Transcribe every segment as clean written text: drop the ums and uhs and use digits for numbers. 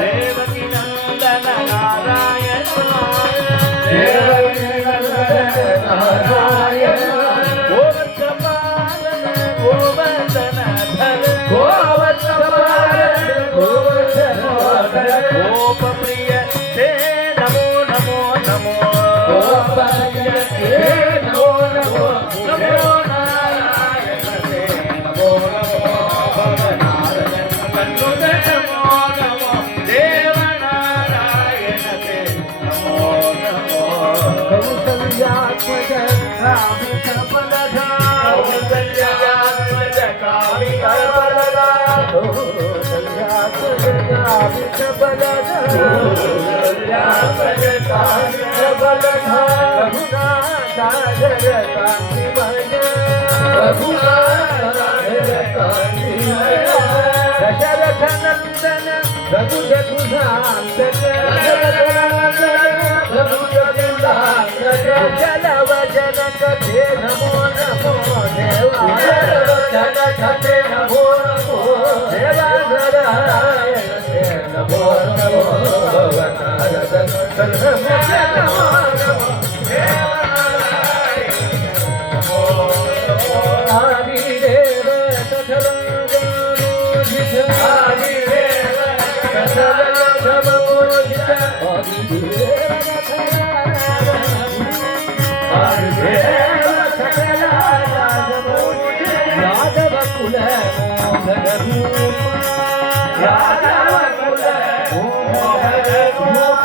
देवकी नंदन नारायण गोप प्रिय ते नमो नमो नमो गोप प्रिय ते नमो नमो नमो नारायण ते नमो नमो भवनारायण कन्नुद नमो नमो देव नारायण ते नमो नमो कौसल्यात्मज राम कपलधा कौसल्यात्मज कामि कपलधा दशरथ नंदन जलवजनक ते नमो नमो देवा जनक ते नमो नमो देवा नमो नमो भवनारद नमो नमो आदिदेव सखलोकमोहित आदिदेव सखलोकमोहित आदिदेव सखलोकमोहित यादव कुल मोहन रूप यादव कुल मोहन रूप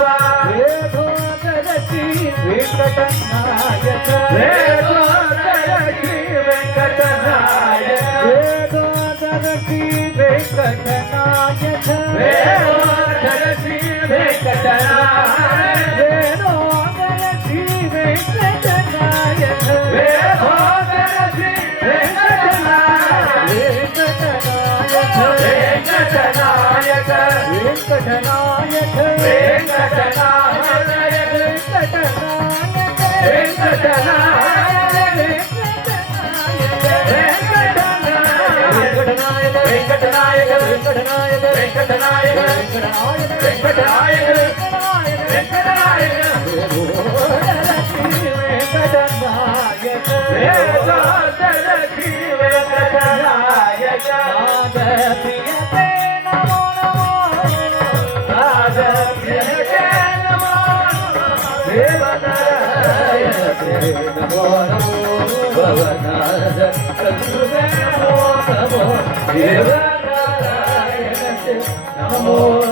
वेदोदरति वेंकटनायक वेदोदरति वेंकटनायक वेदोदरति वेंकटनायक वेदोदरति वेंकटनायक वेदोदरति वेंकटनायक वेदोदरति वेंकटनायक वेंकटनायक वेंकटनायक नमो